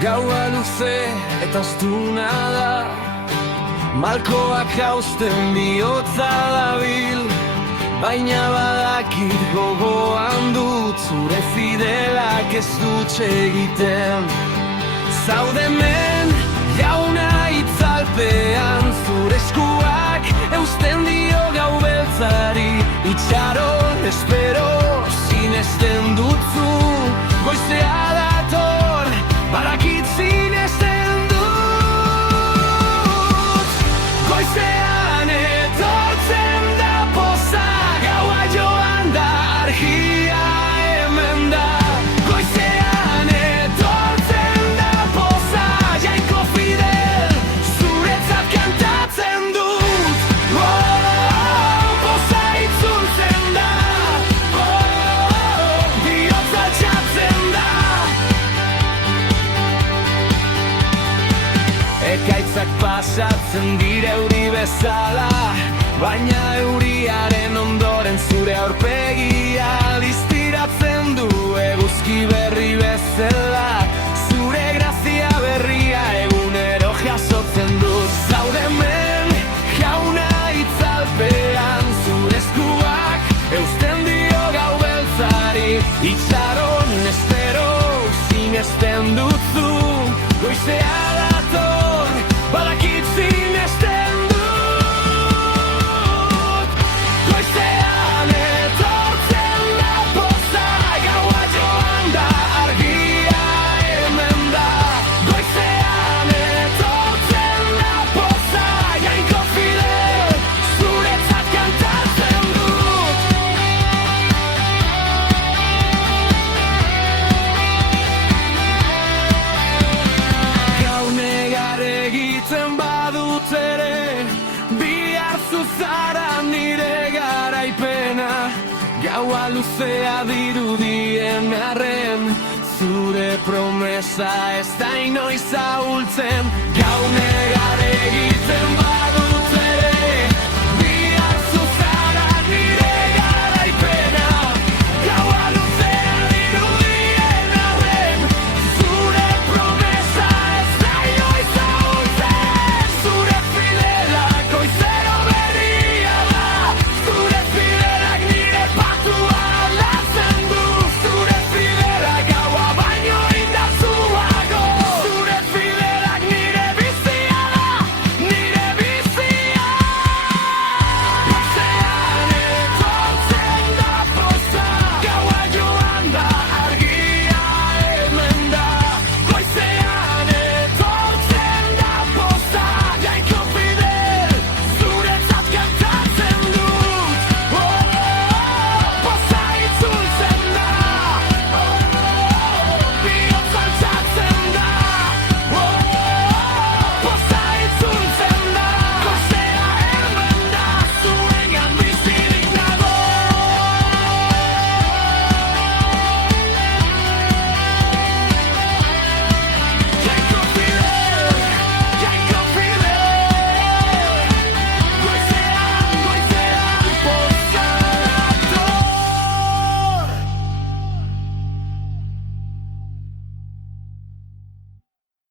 Gaua luze eta astuna da, malkoak hausten bihotza dabil, baina badakit gogoan dut zure fidelak ez dut egiten. Zaude hemen jauna itzalpean, zure eskuak eusten dio gau beltzari. Itxaron espero sinesten dutzu, goizea dator, badakit sinesten dut. Goizean etortzen da poza, gaua joan da argia hemen da. Goizean etortzen da poza, Jainko Fidel zuretzat kantatzen dut. Poza itzultzen da, bihotza altxatzen da. Ekaitzak pasatzen dire euri bezala, baina euriaren ondoren zure aurpegia distiratzen du eguzki berri bezala. Zure grazia berria egunero jasotzen dut. Zaude hemen jauna itzalpean, zure eskuak eusten dio gau beltzari. Itxaron espero sinesten dutzu, goizea dator, badakit sinesten dut. Goizean etortzen da poza, gaua joan da argia hemen da. Goizean etortzen da poza, Jainko Fidel zuretzat kantatzen dut. Gau negar egiten badut ere, bihar zuzara nire garaipena. Gaua luzea dirudien arren, zure promesa ez da inoiz ahultzen. Gau negar egiten badut